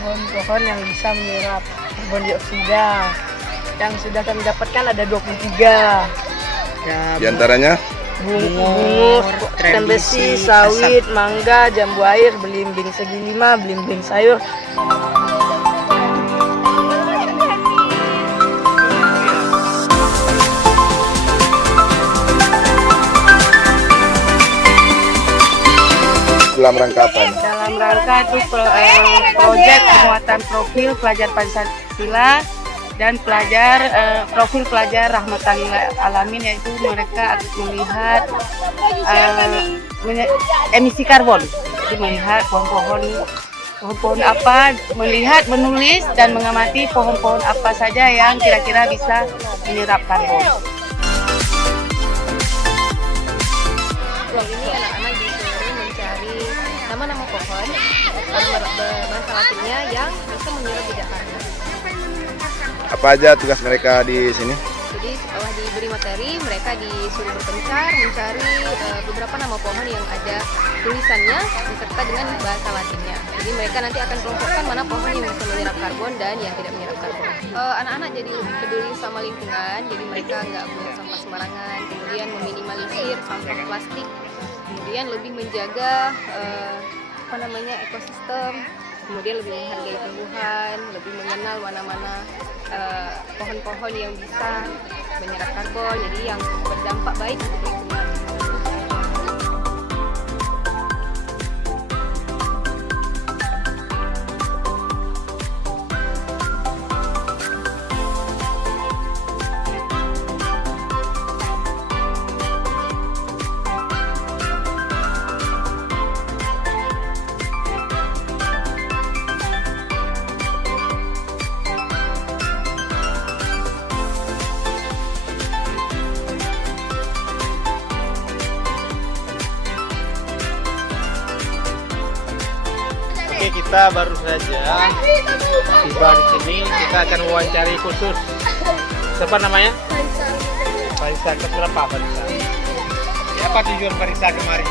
pohon-pohon yang bisa menyerap karbon dioksida. Yang sudah kami dapatkan ada 23. Ya, Di antaranya Bungur, ikan besi, sawit, mangga, jambu air, belimbing segi 5, belimbing sayur. dalam rangka apa nih? Dalam rangka itu proyek penguatan profil pelajar Pancasila dan profil pelajar rahmatan lil alamin, yaitu mereka melihat emisi karbon, jadi melihat pohon-pohon apa, melihat, menulis dan mengamati pohon-pohon apa saja yang kira-kira bisa menyerap karbon. Pulau ini anak-anak disuruh mencari nama-nama pohon bahasa Latinnya yang bisa menyerap jejak karbon. Apa aja tugas mereka di sini? Jadi setelah diberi materi, mereka disuruh berpencar mencari beberapa nama pohon yang ada tulisannya beserta dengan bahasa Latinnya. Jadi mereka nanti akan kelompokkan mana pohon yang bisa menyerap karbon dan yang tidak menyerap karbon. Anak-anak jadi lebih peduli sama lingkungan, jadi mereka nggak buang sampah sembarangan, kemudian meminimalisir sampah plastik, kemudian lebih menjaga ekosistem, kemudian lebih menghargai tumbuhan, lebih mengenal mana-mana pohon-pohon yang bisa menyerap karbon, jadi yang berdampak baik untuk lingkungan. Oke, kita baru saja tiba di sini. Kita akan wawancari khusus. Siapa namanya? Farisa. Keberapa Farisa? Ya, apa tujuan Farisa kemarin?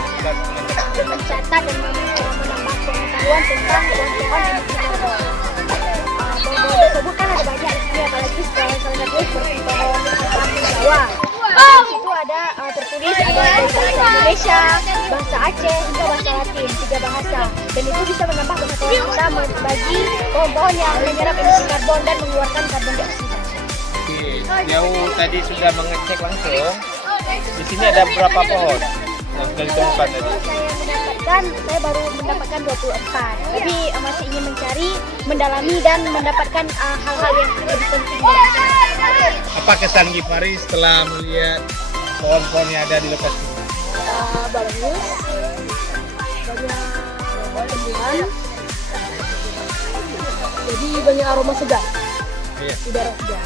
Mencatat dan menambah pengetahuan tentang pohon-pohon yang karbon. Pohon-pohon tersebut kan ada banyak di sini, apalagi salah satunya seperti pohon kampung Jawa. Di situ ada tertulis ada bahasa Indonesia, bahasa Aceh, hingga bahasa Latin, 3 bahasa. Dan itu bisa menambah pengetahuan kita bagi pohon-pohon yang menyerap emisi karbon dan mengeluarkan karbon dioksida. Oke, jauh tadi sudah mengecek langsung. Di sini ada berapa pohon yang sudah ditemukan tadi? Saya baru mendapatkan 24. Tapi masih ingin mencari, mendalami dan mendapatkan hal-hal yang lebih penting dari saya. Apa kesan Gifari setelah melihat pohon-pohon yang ada di lokasi ini? Bagus, banyak tumbuhan, jadi banyak aroma segar, Iya. udara segar.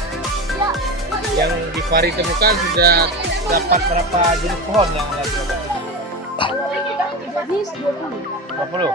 Yang Gifari temukan sudah dapat berapa jenis pohon yang ada di lokasi ini? Kalau jenis 20. 20?